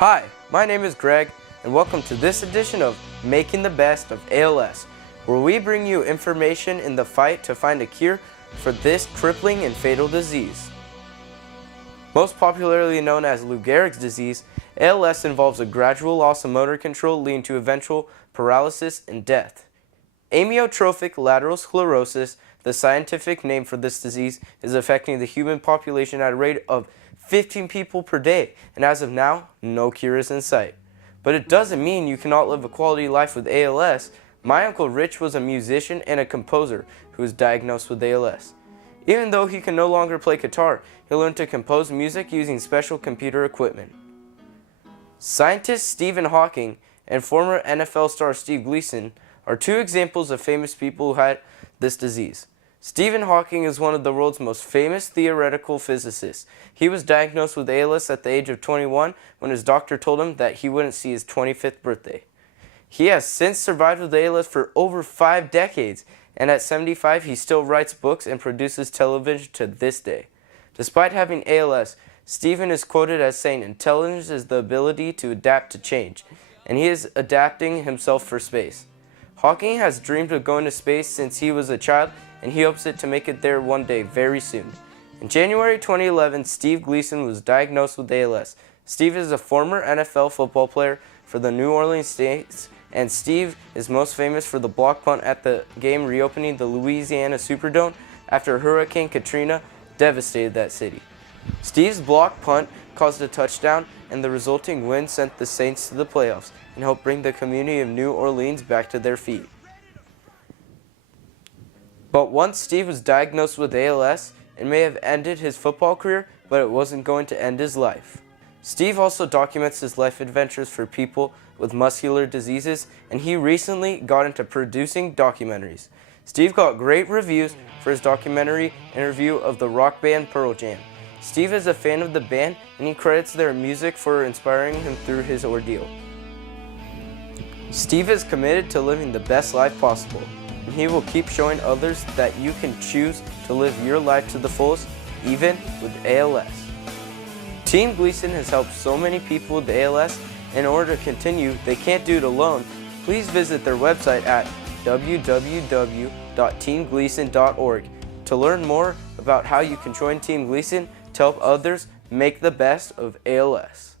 Hi, my name is Greg, and welcome to this edition of Making the Best of ALS, where we bring you information in the fight to find a cure for this crippling and fatal disease. Most popularly known as Lou Gehrig's disease, ALS involves a gradual loss of motor control leading to eventual paralysis and death. Amyotrophic lateral sclerosis, the scientific name for this disease, is affecting the human population at a rate of 15 people per day, and as of now, no cure is in sight. But it doesn't mean you cannot live a quality life with ALS. My Uncle Rich was a musician and a composer who was diagnosed with ALS. Even though he can no longer play guitar, he learned to compose music using special computer equipment. Scientist Stephen Hawking and former NFL star Steve Gleason are two examples of famous people who had this disease. Stephen Hawking is one of the world's most famous theoretical physicists. He was diagnosed with ALS at the age of 21 when his doctor told him that he wouldn't see his 25th birthday. He has since survived with ALS for over 5 decades, and at 75 he still writes books and produces television to this day. Despite having ALS, Stephen is quoted as saying, "Intelligence is the ability to adapt to change," and he is adapting himself for space. Hawking has dreamed of going to space since he was a child, and he hopes to make it there one day very soon. In January 2011, Steve Gleason was diagnosed with ALS. Steve is a former NFL football player for the New Orleans Saints, and Steve is most famous for the block punt at the game reopening the Louisiana Superdome after Hurricane Katrina devastated that city. Steve's block punt caused a touchdown, and the resulting win sent the Saints to the playoffs and helped bring the community of New Orleans back to their feet. But once Steve was diagnosed with ALS, it may have ended his football career, but it wasn't going to end his life. Steve also documents his life adventures for people with muscular diseases, and he recently got into producing documentaries. Steve got great reviews for his documentary interview of the rock band Pearl Jam. Steve is a fan of the band, and he credits their music for inspiring him through his ordeal. Steve is committed to living the best life possible, and he will keep showing others that you can choose to live your life to the fullest, even with ALS. Team Gleason has helped so many people with ALS, and in order to continue, they can't do it alone. Please visit their website at www.teamgleason.org to learn more about how you can join Team Gleason to help others make the best of ALS.